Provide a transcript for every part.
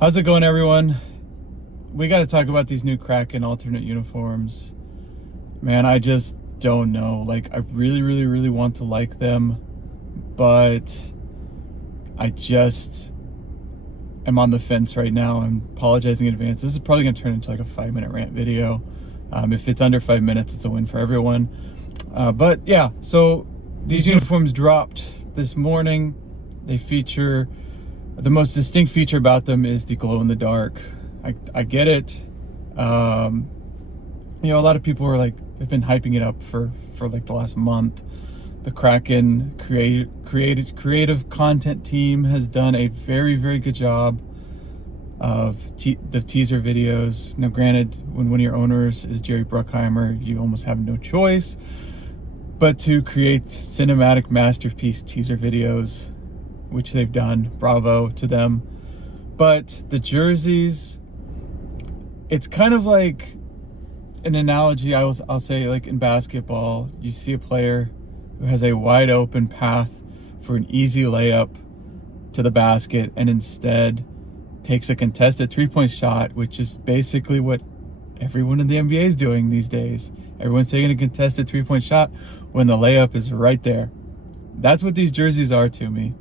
How's it going, everyone? We got to talk about these new Kraken alternate uniforms. Man, I just don't know. Like, I really want to like them, but I just am on the fence right now. I'm apologizing in advance. This is probably going to turn into like a 5-minute rant video. If it's under 5 minutes, it's a win for everyone. But yeah, so these uniforms dropped this morning. They feature, the most distinct feature about them is the glow in the dark. I get it. A lot of people are like, they've been hyping it up for like the last month. The Kraken creative content team has done a very good job of the teaser videos. Now, granted, when one of your owners is Jerry Bruckheimer, you almost have no choice but to create cinematic masterpiece teaser videos, which they've done. Bravo to them. But the jerseys, it's kind of like an analogy. I'll say, like in basketball, you see a player who has a wide open path for an easy layup to the basket and instead takes a contested three-point shot, which is basically what everyone in the NBA is doing these days. Everyone's taking a contested three-point shot when the layup is right there. That's what these jerseys are to me.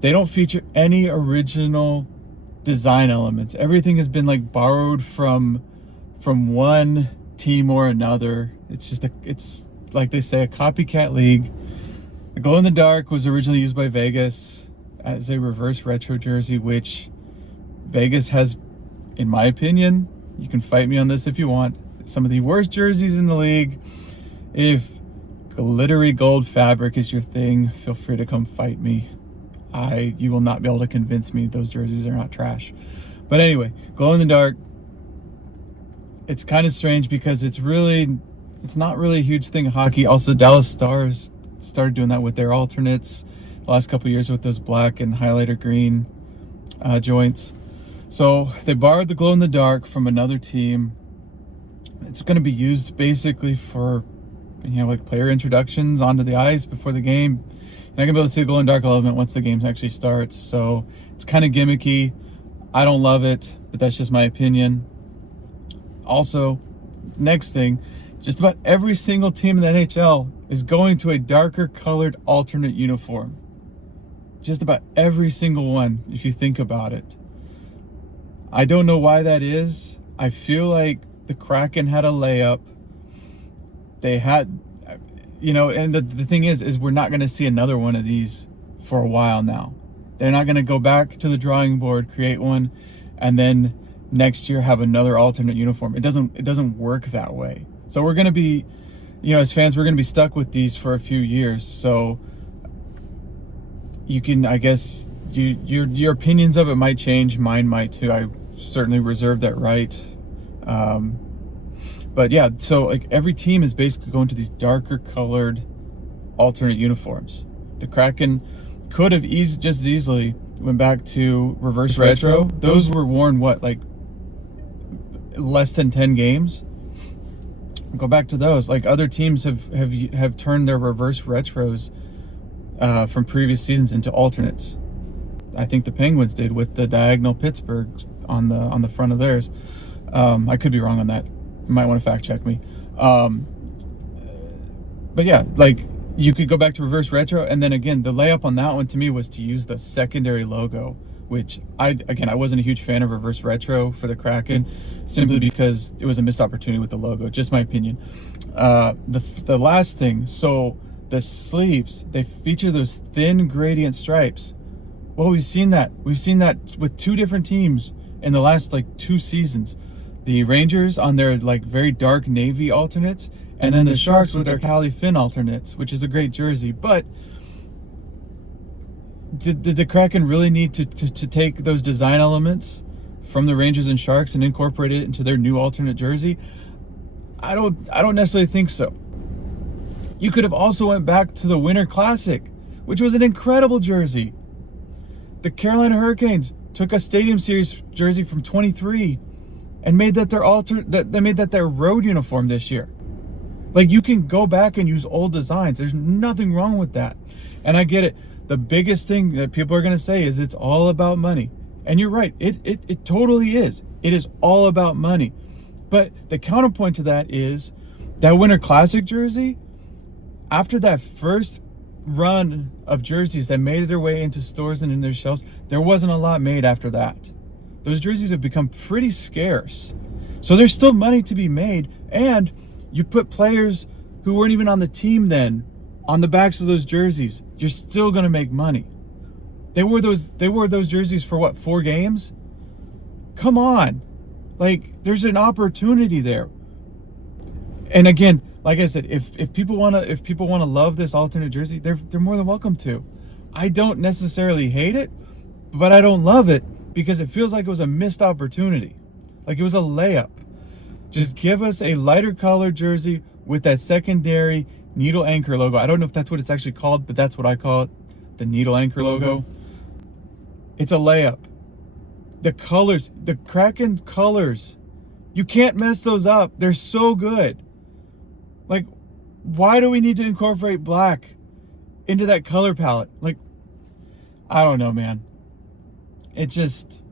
They don't feature any original design elements. Everything has been like borrowed from one team or another. It's like they say, a copycat league. The glow in the dark was originally used by Vegas as a reverse retro jersey, which Vegas has, in my opinion, you can fight me on this if you want, some of the worst jerseys in the league. If glittery gold fabric is your thing, feel free to come fight me. You will not be able to convince me those jerseys are not trash. But anyway, glow in the dark, it's kind of strange because it's not really a huge thing in hockey. Also, Dallas Stars started doing that with their alternates the last couple of years with those black and highlighter green joints. So they borrowed the glow in the dark from another team. It's going to be used basically for, like player introductions onto the ice before the game. You're not going to be able to see the glow in the dark element once the game actually starts. So it's kind of gimmicky. I don't love it, but that's just my opinion. Also, next thing, just about every single team in the NHL is going to a darker colored alternate uniform. Just about every single one, if you think about it. I don't know why that is. I feel like the Kraken had a layup. They had, and the thing is we're not going to see another one of these for a while now. They're not going to go back to the drawing board, create one, and then next year have another alternate uniform. It doesn't work that way. So we're going to be, as fans, we're going to be stuck with these for a few years. So you can, I guess, your opinions of it might change. Mine might too. I certainly reserve that right. But yeah, so like every team is basically going to these darker colored alternate uniforms. The Kraken could have just as easily went back to reverse retro. Those were worn like less than 10 games. Go back to those. Like other teams have turned their reverse retros from previous seasons into alternates. I think the Penguins did with the diagonal Pittsburgh on the front of theirs. I could be wrong on that. You might want to fact check me. But yeah, like you could go back to reverse retro, and then again, the layup on that one to me was to use the secondary logo, which I wasn't a huge fan of reverse retro for the Kraken, simply because it was a missed opportunity with the logo. Just my opinion. The last thing, so the sleeves, they feature those thin gradient stripes. Well, we've seen that with two different teams in the last like 2 seasons. The Rangers on their like very dark navy alternates, and then the Sharks with their Cali Finn alternates, which is a great jersey. But did the Kraken really need to take those design elements from the Rangers and Sharks and incorporate it into their new alternate jersey? I don't necessarily think so. You could have also went back to the Winter Classic, which was an incredible jersey. The Carolina Hurricanes took a Stadium Series jersey from 23 and made that their road uniform this year. Like, you can go back and use old designs. There's nothing wrong with that. And I get it. The biggest thing that people are going to say is it's all about money. And you're right, it totally is. It is all about money. But the counterpoint to that is that Winter Classic jersey, after that first run of jerseys that made their way into stores and in their shelves, there wasn't a lot made after that. Those jerseys have become pretty scarce. So there's still money to be made, and you put players who weren't even on the team then on the backs of those jerseys. You're still going to make money. They wore those jerseys for what, 4 games? Come on. Like, there's an opportunity there. And again, like I said, if people want to love this alternate jersey, they're more than welcome to. I don't necessarily hate it, but I don't love it because it feels like it was a missed opportunity. Like it was a layup. Just give us a lighter color jersey with that secondary needle anchor logo. I don't know if that's what it's actually called, but that's what I call it, the needle anchor logo. It's a layup. The colors, the Kraken colors, you can't mess those up. They're so good. Like, why do we need to incorporate black into that color palette? Like, I don't know, man. It just,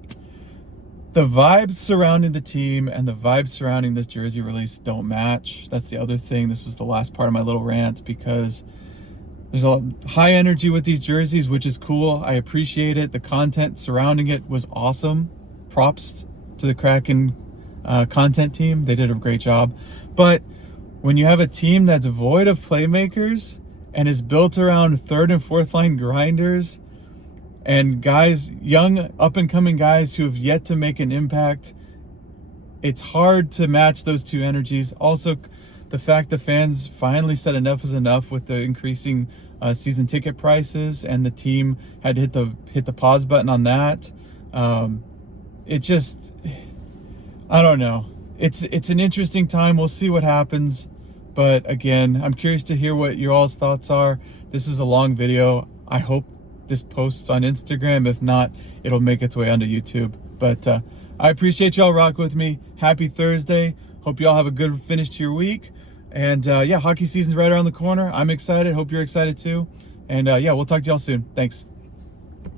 the vibes surrounding the team and the vibes surrounding this jersey release don't match. That's the other thing. This was the last part of my little rant because there's a high energy with these jerseys, which is cool. I appreciate it. The content surrounding it was awesome. Props to the Kraken content team. They did a great job. But when you have a team that's void of playmakers and is built around 3rd and 4th line grinders and guys, young up-and-coming guys who have yet to make an impact, it's hard to match those two energies. Also, the fact the fans finally said enough is enough with the increasing season ticket prices, and the team had to hit the pause button on that. It just, I don't know. It's an interesting time. We'll see what happens. But again, I'm curious to hear what your all's thoughts are. This is a long video. I hope this posts on Instagram. If not, it'll make its way onto YouTube. But I appreciate y'all rocking with me. Happy Thursday. Hope y'all have a good finish to your week. And yeah, hockey season's right around the corner. I'm excited. Hope you're excited too. And yeah, we'll talk to y'all soon. Thanks.